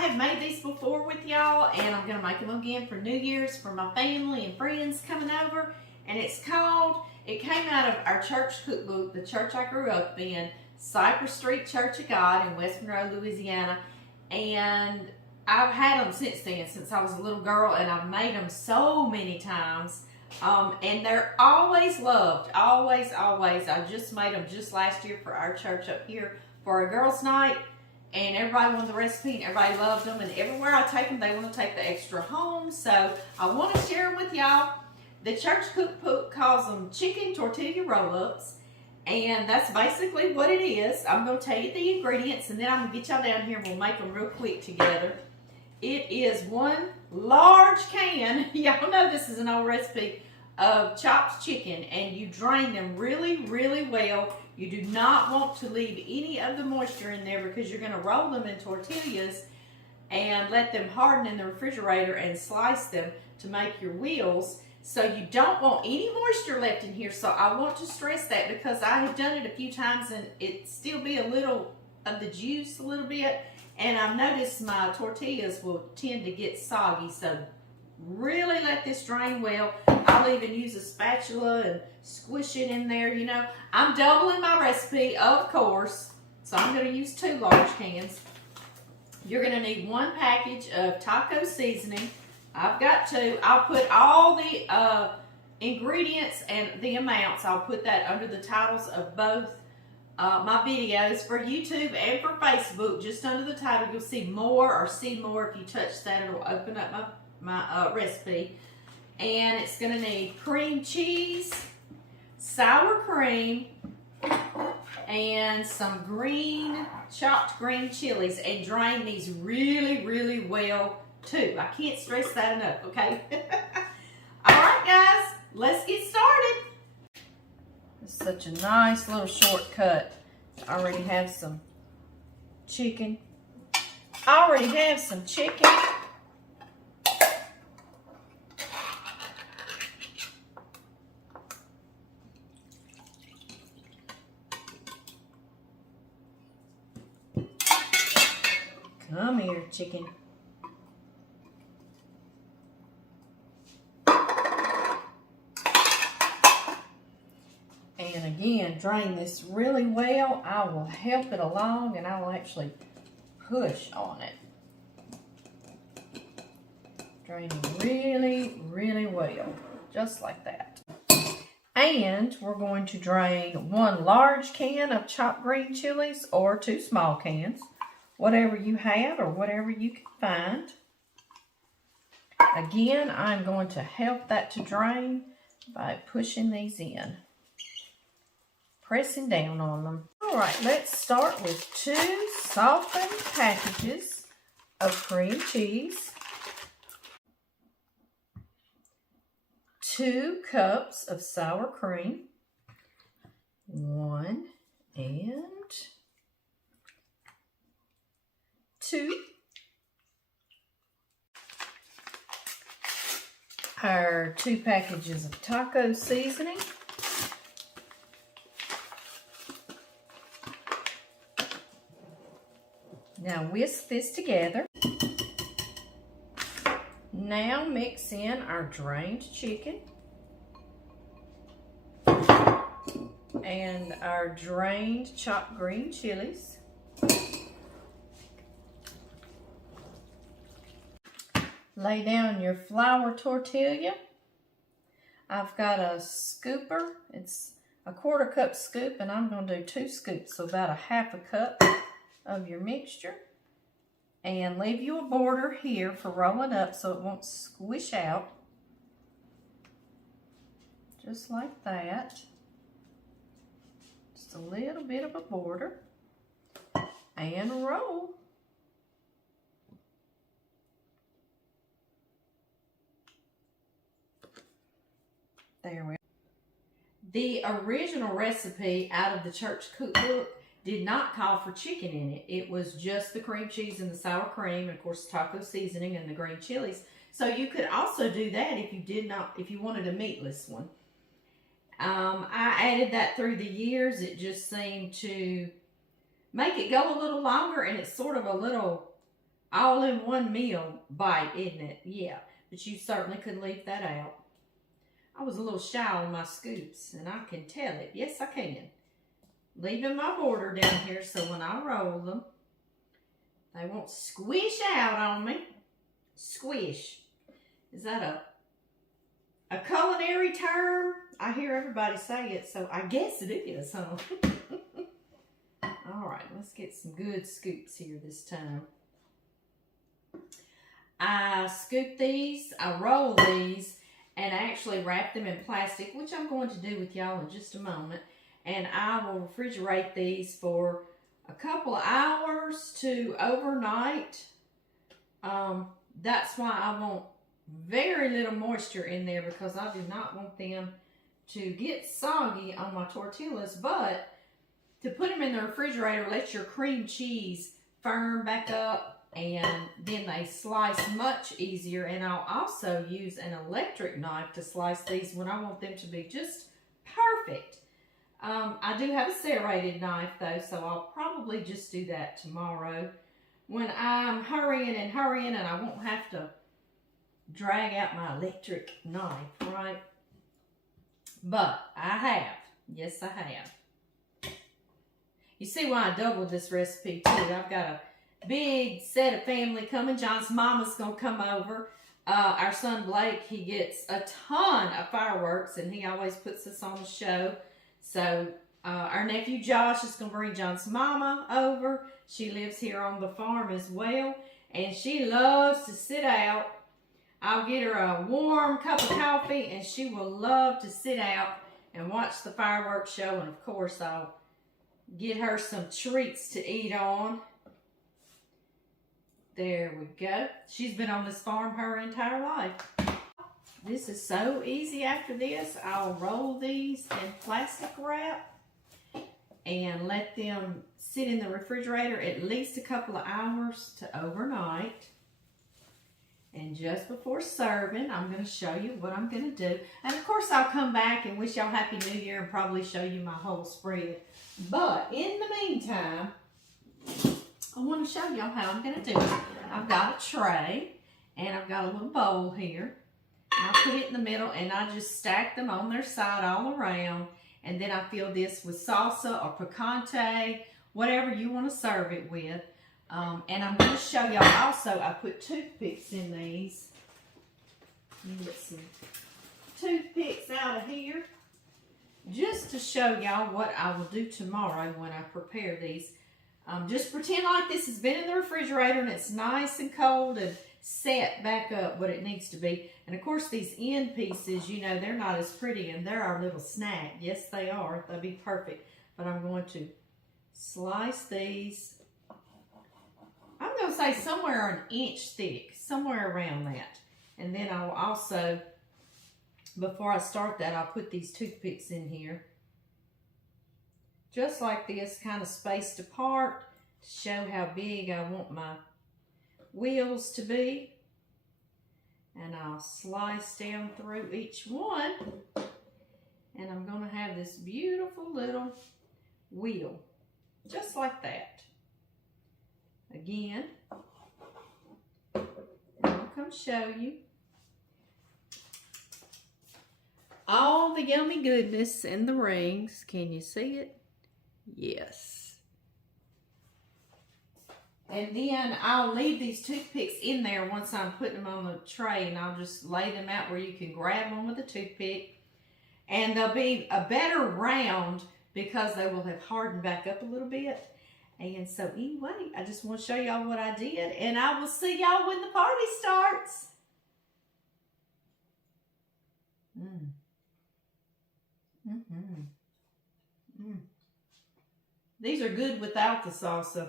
have made these before with y'all, and I'm gonna make them again for New Year's for my family and friends coming over. And it's called, it came out of our church cookbook, the church I grew up in, Cypress Street Church of God in West Monroe, Louisiana. And I've had them since then, since I was a little girl, and I've made them so many times. And they're always loved, always, always. I just made them just last year for our church up here for a girls' night, and everybody wanted the recipe, and everybody loved them, and everywhere I take them, they want to take the extra home, so I want to share them with y'all. The church cookbook calls them chicken tortilla roll-ups, and that's basically what it is. I'm going to tell you the ingredients, and then I'm going to get y'all down here, and we'll make them real quick together. It is one large can, y'all know this is an old recipe, of chopped chicken, and you drain them really, really well. You do not want to leave any of the moisture in there because you're going to roll them in tortillas and let them harden in the refrigerator and slice them to make your wheels. So you don't want any moisture left in here. So I want to stress that because I have done it a few times and it still be a little of the juice a little bit. And I've noticed my tortillas will tend to get soggy. So really let this drain well. I'll even use a spatula and squish it in there, you know. I'm doubling my recipe, of course. So I'm going to use 2 large cans. You're going to need 1 package of taco seasoning. I've got 2. I'll put all the ingredients and the amounts. I'll put that under the titles of both my videos for YouTube and for Facebook. Just under the title, you'll see more or see more. If you touch that, it'll open up my recipe. And it's going to need cream cheese, sour cream, and some chopped green chilies. And drain these really, really well too. I can't stress that enough, okay? Alright guys, let's get started. It's such a nice little shortcut. I already have some chicken. Come here, chicken. And again, drain this really well. I will help it along and I will actually push on it. Draining really, really well, just like that. And we're going to drain 1 large can of chopped green chilies or 2 small cans, whatever you have or whatever you can find. Again, I'm going to help that to drain by pushing these in, pressing down on them. All right, let's start with 2 softened packages of cream cheese, 2 cups of sour cream, 1 and 2. Our 2 packages of taco seasoning. Now whisk this together. Now mix in our drained chicken and our drained chopped green chilies. Lay down your flour tortilla. I've got a scooper. It's a 1/4 cup scoop, and I'm going to do 2 scoops, so about a 1/2 cup of your mixture. And leave you a border here for rolling up so it won't squish out. Just like that. Just a little bit of a border. And roll. There we go. The original recipe out of the church cookbook did not call for chicken in it. It was just the cream cheese and the sour cream, and of course taco seasoning and the green chilies. So you could also do that if you wanted a meatless one. I added that through the years. It just seemed to make it go a little longer, and it's sort of a little all in one meal bite, isn't it? Yeah, but you certainly could leave that out. I was a little shy on my scoops, and I can tell it. Yes, I can. Leaving my border down here so when I roll them, they won't squish out on me. Squish. Is that a culinary term? I hear everybody say it, so I guess it is, huh? All right, let's get some good scoops here this time. I scoop these, I roll these, and I actually wrap them in plastic, which I'm going to do with y'all in just a moment. And I will refrigerate these for a couple of hours to overnight. That's why I want very little moisture in there, because I do not want them to get soggy on my tortillas. But to put them in the refrigerator lets your cream cheese firm back up, and then they slice much easier. And I'll also use an electric knife to slice these when I want them to be just perfect. I do have a serrated knife though, so I'll probably just do that tomorrow when I'm hurrying and I won't have to drag out my electric knife, right? But I have. Yes, I have. You see why I doubled this recipe too. I've got a big set of family coming. John's mama's going to come over. Our son Blake, he gets a ton of fireworks, and he always puts us on a show. So our nephew Josh is going to bring John's mama over. She lives here on the farm as well, and she loves to sit out. I'll get her a warm cup of coffee, and she will love to sit out and watch the fireworks show. And of course, I'll get her some treats to eat on. There we go. She's been on this farm her entire life. This is so easy. After this, I'll roll these in plastic wrap and let them sit in the refrigerator at least a couple of hours to overnight. And just before serving, I'm going to show you what I'm going to do. And of course, I'll come back and wish y'all Happy New Year and probably show you my whole spread. But in the meantime, I want to show y'all how I'm going to do it. I've got a tray, and I've got a little bowl here. And I put it in the middle, and I just stack them on their side all around. And then I fill this with salsa or picante, whatever you want to serve it with. And I'm going to show y'all also, I put toothpicks in these. Let me get some toothpicks out of here, just to show y'all what I will do tomorrow when I prepare these. Just pretend like this has been in the refrigerator and it's nice and cold and set back up what it needs to be. And of course, these end pieces, you know, they're not as pretty, and they're our little snack. Yes, they are. They'll be perfect. But I'm going to slice these. I'm going to say somewhere an inch thick, somewhere around that. And then I'll also, before I start that, I'll put these toothpicks in here. Just like this, kind of spaced apart, to show how big I want my wheels to be. And I'll slice down through each one. And I'm going to have this beautiful little wheel, just like that. Again, I'll come show you all the yummy goodness in the rings. Can you see it? Yes. And then I'll leave these toothpicks in there once I'm putting them on the tray, and I'll just lay them out where you can grab them with a toothpick. And they'll be a better round because they will have hardened back up a little bit. And so anyway, I just want to show y'all what I did, and I will see y'all when the party starts. These are good without the salsa.